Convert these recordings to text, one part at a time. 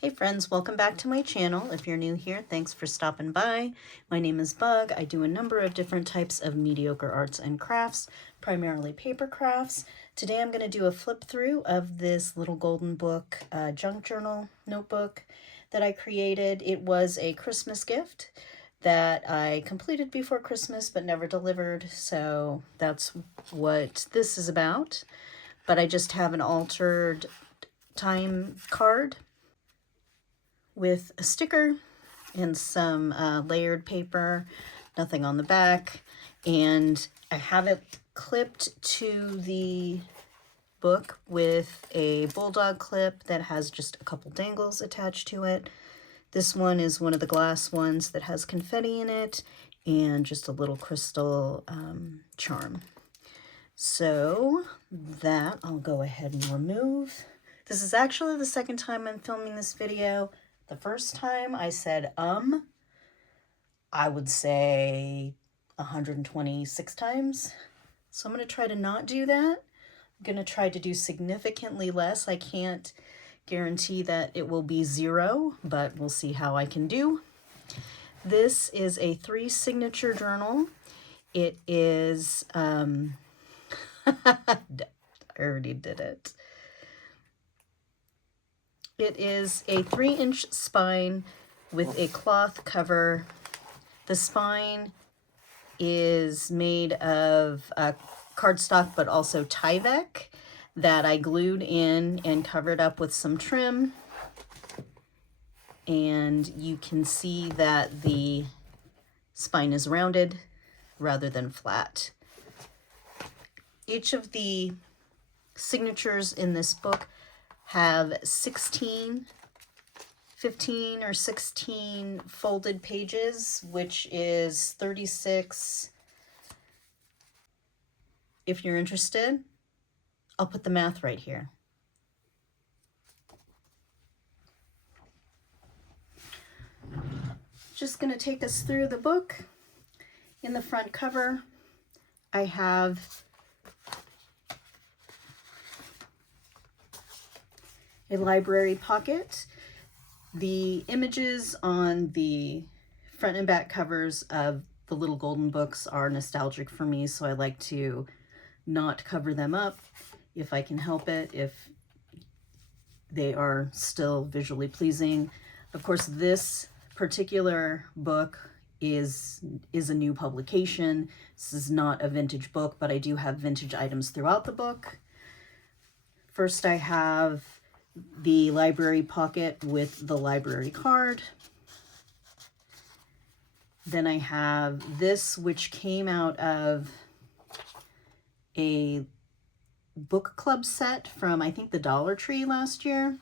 Hey friends, welcome back to my channel. If you're new here, thanks for stopping by. My name is Bug. I do a number of different types of mediocre arts and crafts, primarily paper crafts. Today I'm going to do a flip through of this little golden book junk journal notebook that I created. It was a Christmas gift that I completed before Christmas but never delivered, so that's what this is about. But I just have an altered time card with a sticker and some layered paper, nothing on the back, and I have it clipped to the book with a bulldog clip that has just a couple dangles attached to it. This one is one of the glass ones that has confetti in it and just a little crystal charm. So that I'll go ahead and remove. This is actually the second time I'm filming this video. The first time I said, I would say 126 times. So I'm going to try to not do that. I'm going to try to do significantly less. I can't guarantee that it will be 0, but we'll see how I can do. This is a 3 signature journal. It is, I already did it. It is a 3-inch spine with a cloth cover. The spine is made of cardstock, but also Tyvek that I glued in and covered up with some trim. And you can see that the spine is rounded rather than flat. Each of the signatures in this book have 15 or 16 folded pages, which is 36. If you're interested, I'll put the math right here. Just going to take us through the book. In the front cover, I have a library pocket. The images on the front and back covers of the little golden books are nostalgic for me, so I like to not cover them up if I can help it, if they are still visually pleasing. Of course, this particular book is a new publication. This is not a vintage book, but I do have vintage items throughout the book. First, I have the library pocket with the library card. Then I have this, which came out of a book club set from, I think, the Dollar Tree last year.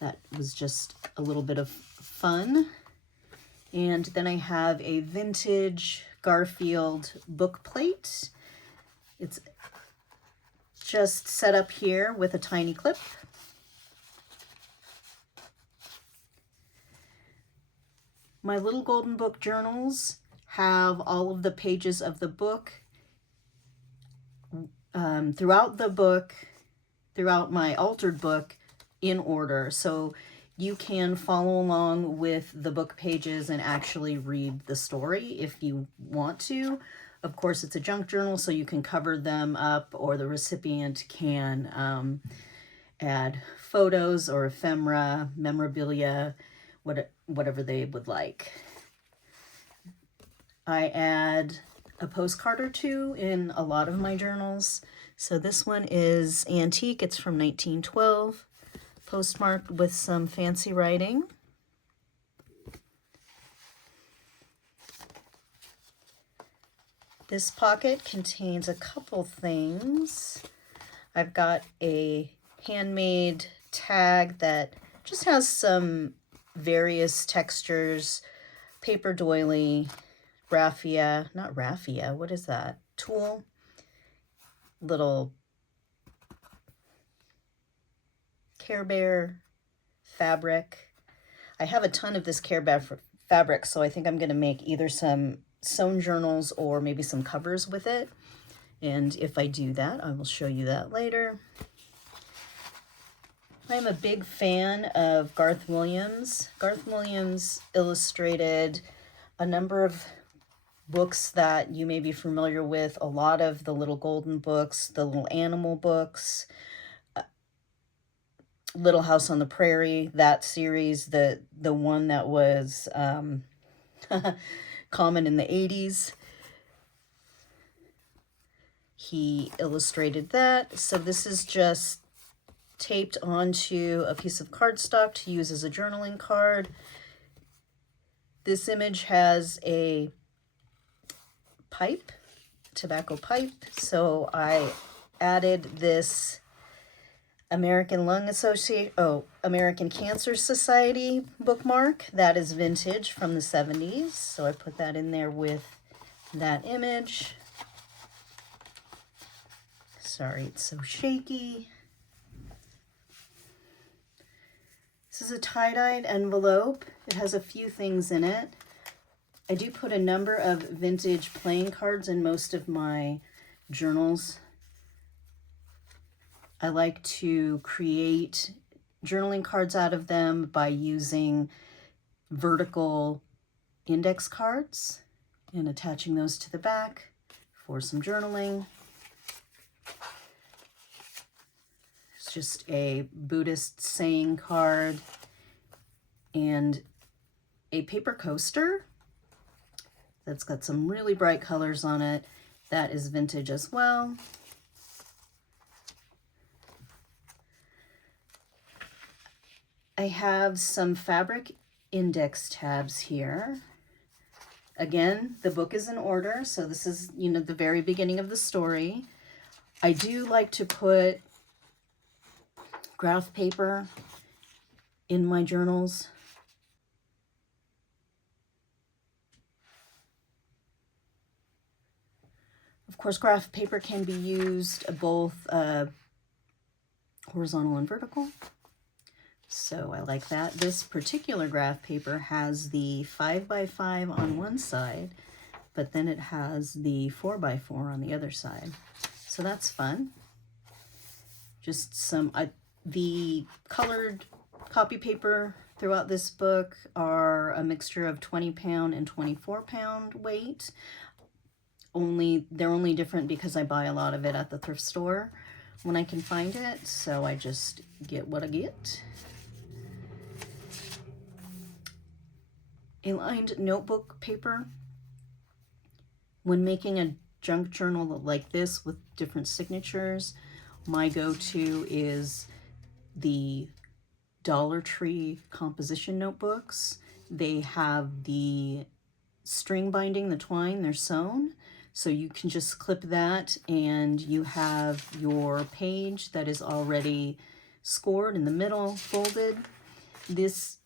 That was just a little bit of fun. And then I have a vintage Garfield book plate. It's just set up here with a tiny clip. My little golden book journals have all of the pages of the book throughout the book, throughout my altered book, in order. So you can follow along with the book pages and actually read the story if you want to. Of course, it's a junk journal, so you can cover them up, or the recipient can add photos or ephemera, memorabilia, whatever they would like. I add a postcard or two in a lot of my journals. So this one is antique. It's from 1912, postmarked with some fancy writing. This pocket contains a couple things. I've got a handmade tag that just has some various textures, paper doily, raffia, not raffia, what is that? Tulle, little Care Bear fabric. I have a ton of this Care Bear fabric, so I think I'm going to make either some sewn journals or maybe some covers with it. And if I do that, I will show you that later. I'm a big fan of Garth Williams. Garth Williams illustrated a number of books that you may be familiar with, a lot of the Little Golden books, the Little Animal books, Little House on the Prairie, that series, the one that was common in the 80s. He illustrated that. So this is just taped onto a piece of cardstock to use as a journaling card. This image has a pipe, tobacco pipe, so I added this American Cancer Society bookmark that is vintage from the 70s, so I put that in there with that image. Sorry, it's so shaky. This is a tie-dyed envelope. It has a few things in it. I do put a number of vintage playing cards in most of my journals. I like to create journaling cards out of them by using vertical index cards and attaching those to the back for some journaling. It's just a Buddhist saying card and a paper coaster that's got some really bright colors on it. That is vintage as well. I have some fabric index tabs here. Again, the book is in order, so this is, the very beginning of the story. I do like to put graph paper in my journals. Of course, graph paper can be used both horizontal and vertical. So I like that. This particular graph paper has the 5x5 on one side, but then it has the 4x4 on the other side. So that's fun. Just the colored copy paper throughout this book are a mixture of 20-pound and 24-pound weight. They're only different because I buy a lot of it at the thrift store when I can find it, so I just get what I get. A lined notebook paper. When making a junk journal like this with different signatures, my go-to is the Dollar Tree composition notebooks. They have the string binding, the twine, they're sewn. So you can just clip that and you have your page that is already scored in the middle, folded. This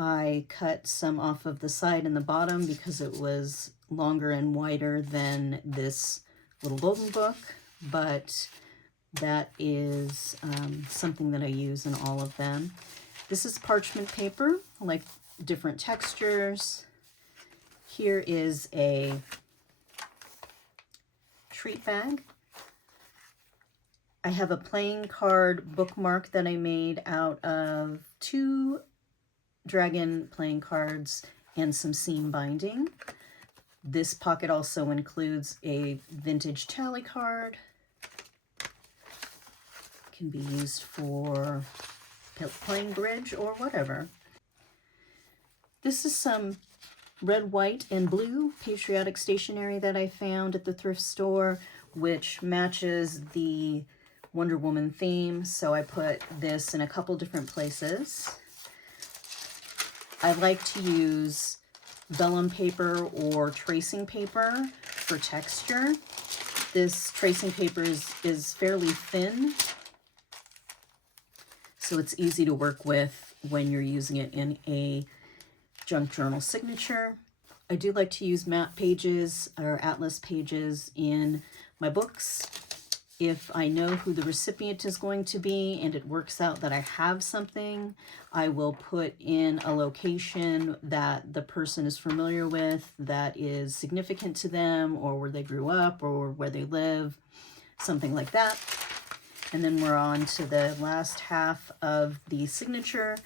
I cut some off of the side and the bottom because it was longer and wider than this Little Golden book, but that is something that I use in all of them. This is parchment paper, like different textures. Here is a treat bag. I have a playing card bookmark that I made out of 2 dragon playing cards and some seam binding. This pocket also includes a vintage tally card. Can be used for playing bridge or whatever. This is some red, white, and blue patriotic stationery that I found at the thrift store, which matches the Wonder Woman theme, so I put this in a couple different places. I like to use vellum paper or tracing paper for texture. This tracing paper is fairly thin, so it's easy to work with when you're using it in a junk journal signature. I do like to use map pages or atlas pages in my books. If I know who the recipient is going to be and it works out that I have something, I will put in a location that the person is familiar with, that is significant to them, or where they grew up, or where they live, something like that. And then we're on to the last half of the signature.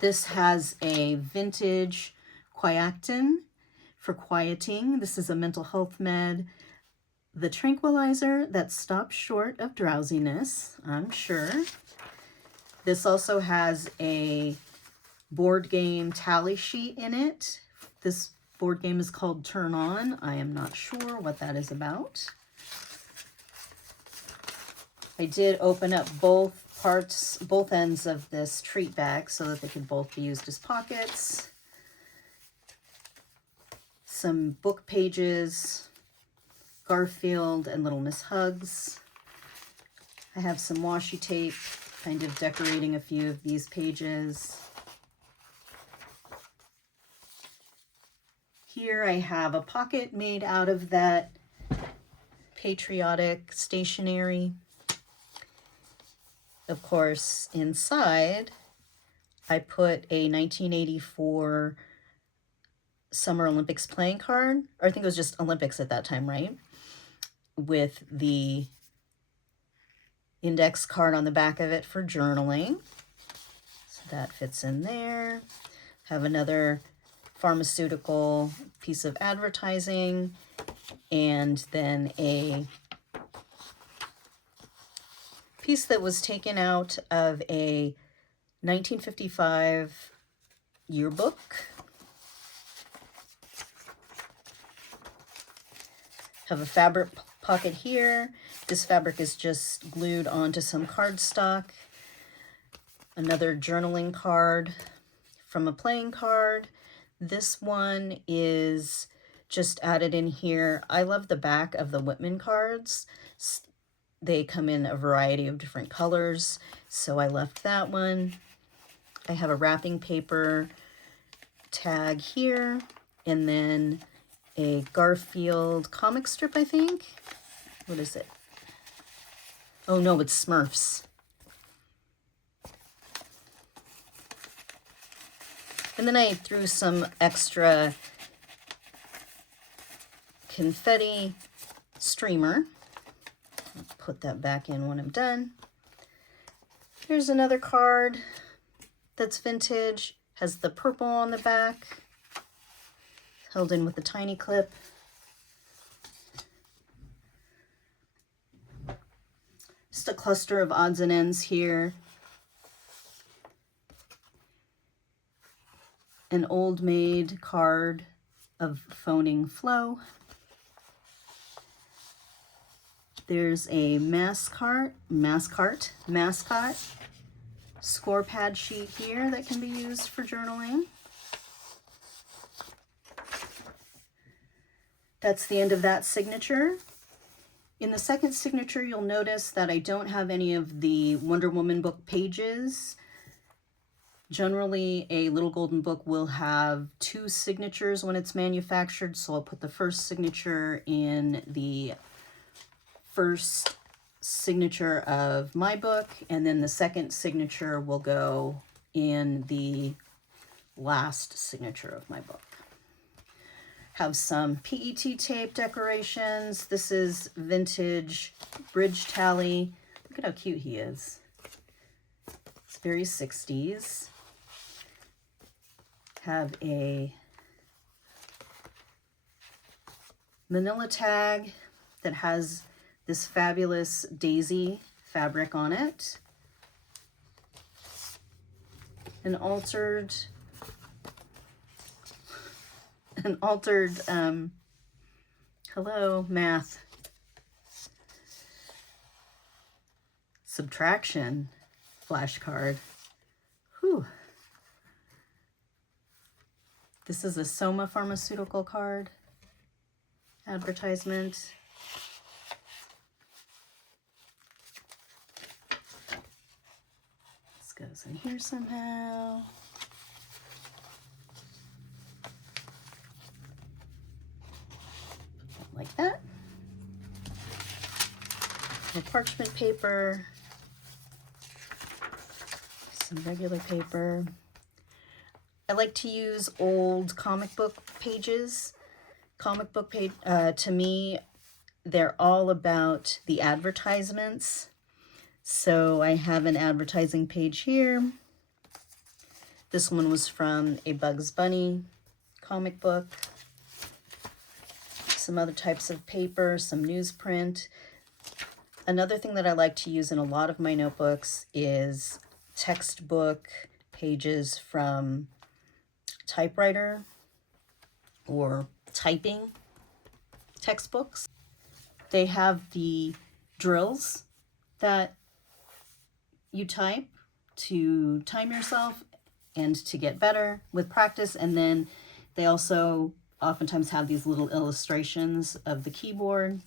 This has a vintage quiactin for quieting. This is a mental health med. The tranquilizer that stops short of drowsiness, I'm sure. This also has a board game tally sheet in it. This board game is called Turn On. I am not sure what that is about. I did open up both ends of this treat bag so that they could both be used as pockets. Some book pages, Garfield and Little Miss Hugs. I have some washi tape, kind of decorating a few of these pages. Here I have a pocket made out of that patriotic stationery. Of course, inside, I put a 1984 Summer Olympics playing card, or I think it was just Olympics at that time, right? With the index card on the back of it for journaling. So that fits in there. Have another pharmaceutical piece of advertising, and then a piece that was taken out of a 1955 yearbook. Have a fabric pocket here. This fabric is just glued onto some cardstock. Another journaling card from a playing card. This one is just added in here. I love the back of the Whitman cards. They come in a variety of different colors, so I left that one. I have a wrapping paper tag here, and then a Garfield comic strip, I think. What is it? Oh no, it's Smurfs. And then I threw some extra confetti streamer. I'll put that back in when I'm done. Here's another card that's vintage, has the purple on the back, held in with a tiny clip. Just a cluster of odds and ends here. An old maid card of phoning Flo. There's a mascot score pad sheet here that can be used for journaling. That's the end of that signature. In the second signature, you'll notice that I don't have any of the Wonder Woman book pages. Generally, a Little Golden Book will have 2 signatures when it's manufactured, so I'll put the first signature in the first signature of my book, and then the second signature will go in the last signature of my book. Have some PET tape decorations. This is vintage bridge tally. Look at how cute he is. It's very 60s. Have a manila tag that has this fabulous daisy fabric on it. An altered hello, math. Subtraction flashcard. Whew. This is a Soma pharmaceutical card advertisement. This goes in here somehow. Like that. The parchment paper, some regular paper. I like to use old comic book pages. To me, they're all about the advertisements. So I have an advertising page here. This one was from a Bugs Bunny comic book. Some other types of paper, some newsprint. Another thing that I like to use in a lot of my notebooks is textbook pages from typewriter or typing textbooks. They have the drills that you type to time yourself and to get better with practice. And then they also oftentimes have these little illustrations of the keyboard.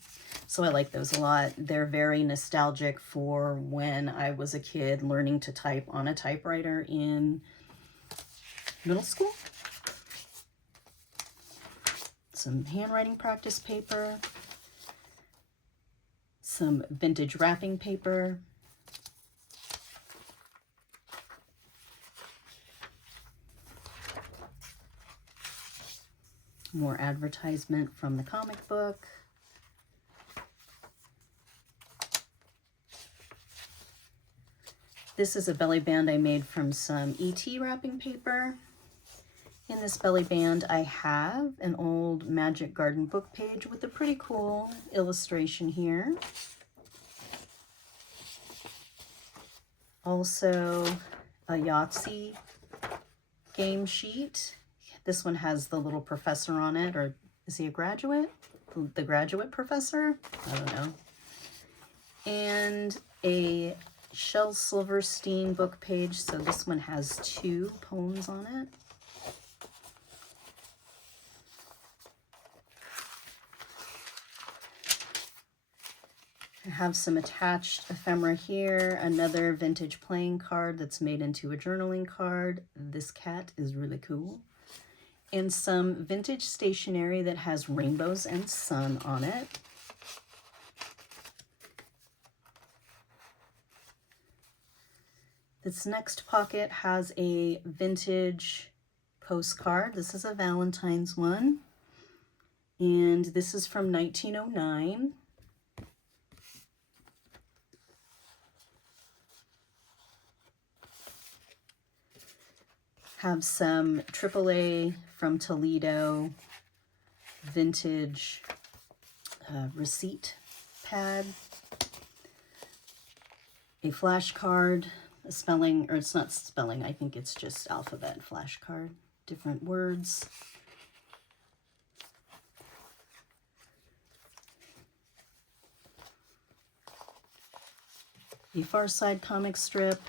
So I like those a lot. They're very nostalgic for when I was a kid learning to type on a typewriter in middle school. Some handwriting practice paper. Some vintage wrapping paper. More advertisement from the comic book. This is a belly band I made from some ET wrapping paper. In this belly band, I have an old Magic Garden book page with a pretty cool illustration here. Also, a Yahtzee game sheet. This one has the little professor on it, or is he a graduate? The graduate professor? I don't know. And a Shel Silverstein book page. So this one has 2 poems on it. I have some attached ephemera here, another vintage playing card that's made into a journaling card. This cat is really cool. And some vintage stationery that has rainbows and sun on it. This next pocket has a vintage postcard. This is a Valentine's one. And this is from 1909. Have some AAA from Toledo vintage receipt pad, a flashcard, a spelling, or it's not spelling, I think it's just alphabet flashcard, different words. A Far Side comic strip.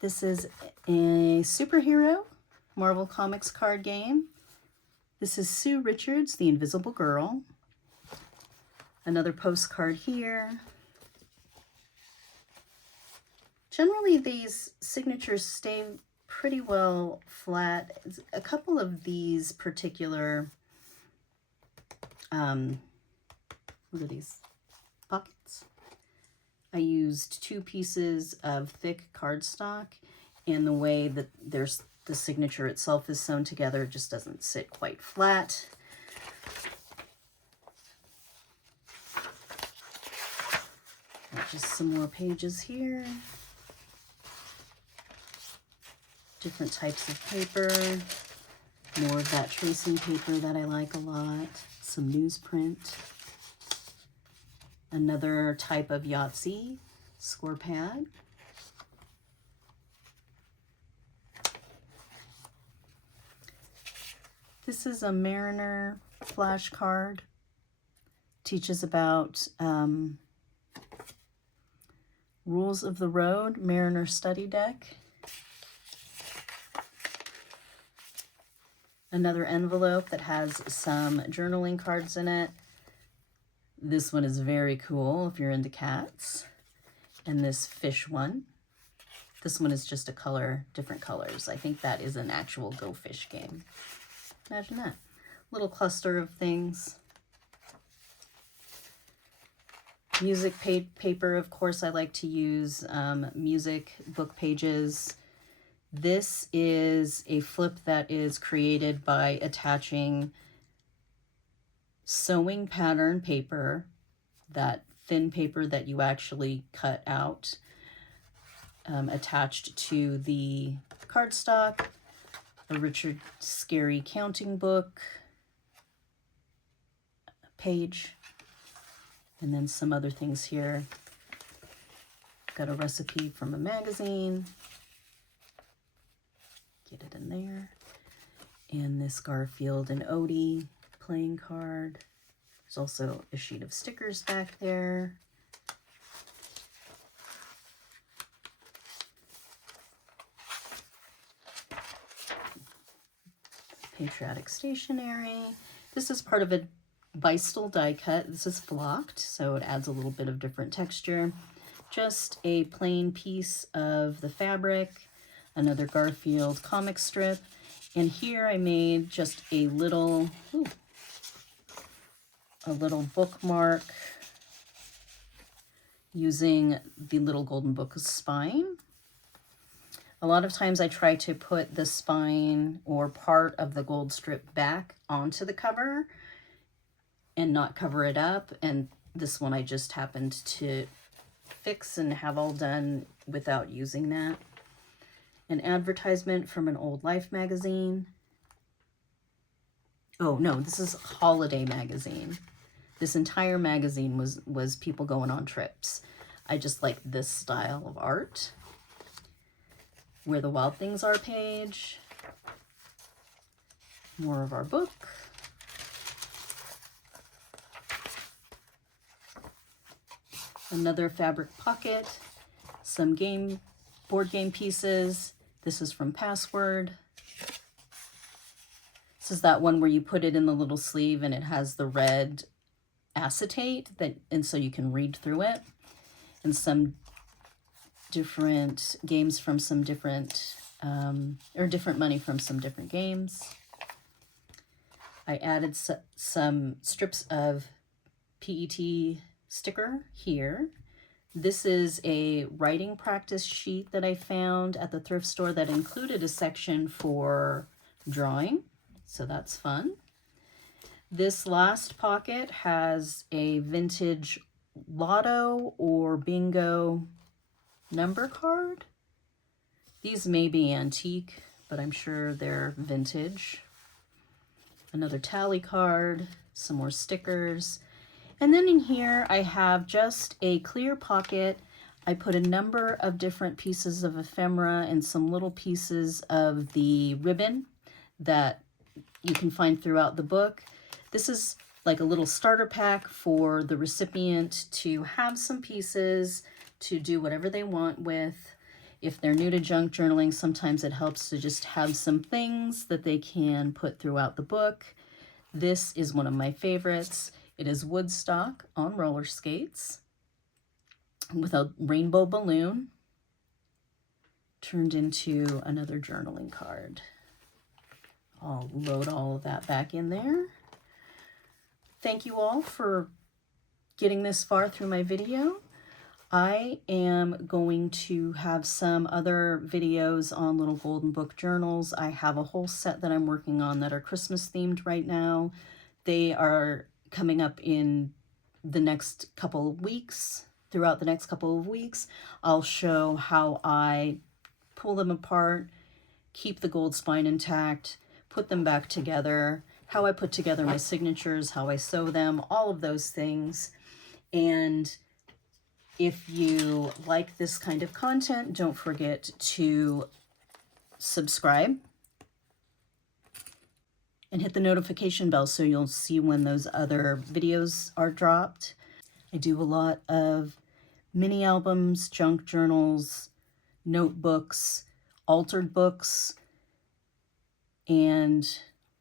This is a superhero Marvel Comics card game. This is Sue Richards, The Invisible Girl. Another postcard here. Generally, these signatures stay pretty well flat. A couple of these particular, what are these? Pockets? I used 2 pieces of thick cardstock, and the way that the signature itself is sewn together just doesn't sit quite flat. Just some more pages here. Different types of paper. More of that tracing paper that I like a lot. Some newsprint. Another type of Yahtzee score pad. This is a Mariner flashcard. Teaches about rules of the road, Mariner study deck. Another envelope that has some journaling cards in it. This one is very cool if you're into cats. And this fish one. This one is just a color, different colors. I think that is an actual Go Fish game. Imagine that. Little cluster of things. Music paper, of course, I like to use music book pages. This is a flip that is created by attaching sewing pattern paper, that thin paper that you actually cut out, attached to the cardstock, a Richard Scarry counting book page, and then some other things here. Got a recipe from a magazine. Get it in there. And this Garfield and Odie playing card. There's also a sheet of stickers back there. Patriotic stationery. This is part of a Beistel die cut. This is flocked, so it adds a little bit of different texture. Just a plain piece of the fabric, another Garfield comic strip, and here I made just a little bookmark using the little golden book spine. A lot of times I try to put the spine or part of the gold strip back onto the cover and not cover it up, and this one I just happened to fix and have all done without using that. An advertisement from an old Life magazine. Oh no, this is Holiday magazine. This entire magazine was people going on trips. I just like this style of art. Where the Wild Things Are page. More of our book. Another fabric pocket. Some board game pieces. This is from Password. This is that one where you put it in the little sleeve and it has the red acetate, and so you can read through it. And some different games from some different, or different money from some different games. I added some strips of PET sticker here. This is a writing practice sheet that I found at the thrift store that included a section for drawing, so that's fun. This last pocket has a vintage lotto or bingo number card. These may be antique, but I'm sure they're vintage. Another tally card, some more stickers. And then in here I have just a clear pocket. I put a number of different pieces of ephemera and some little pieces of the ribbon that you can find throughout the book. This is like a little starter pack for the recipient to have some pieces to do whatever they want with. If they're new to junk journaling, sometimes it helps to just have some things that they can put throughout the book. This is one of my favorites. It is Woodstock on roller skates with a rainbow balloon turned into another journaling card. I'll load all of that back in there. Thank you all for getting this far through my video. I am going to have some other videos on little golden book journals. I have a whole set that I'm working on that are Christmas themed right now. They are coming up in the next couple of weeks. Throughout the next couple of weeks, I'll show how I pull them apart, keep the gold spine intact, put them back together, how I put together my signatures, how I sew them, all of those things. And if you like this kind of content, don't forget to subscribe and hit the notification bell so you'll see when those other videos are dropped. I do a lot of mini albums, junk journals, notebooks, altered books, and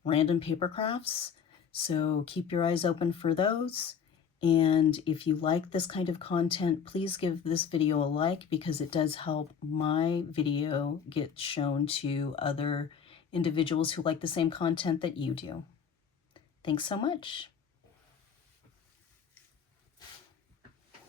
random paper crafts. So keep your eyes open for those. And if you like this kind of content, please give this video a like because it does help my video get shown to other individuals who like the same content that you do. Thanks so much.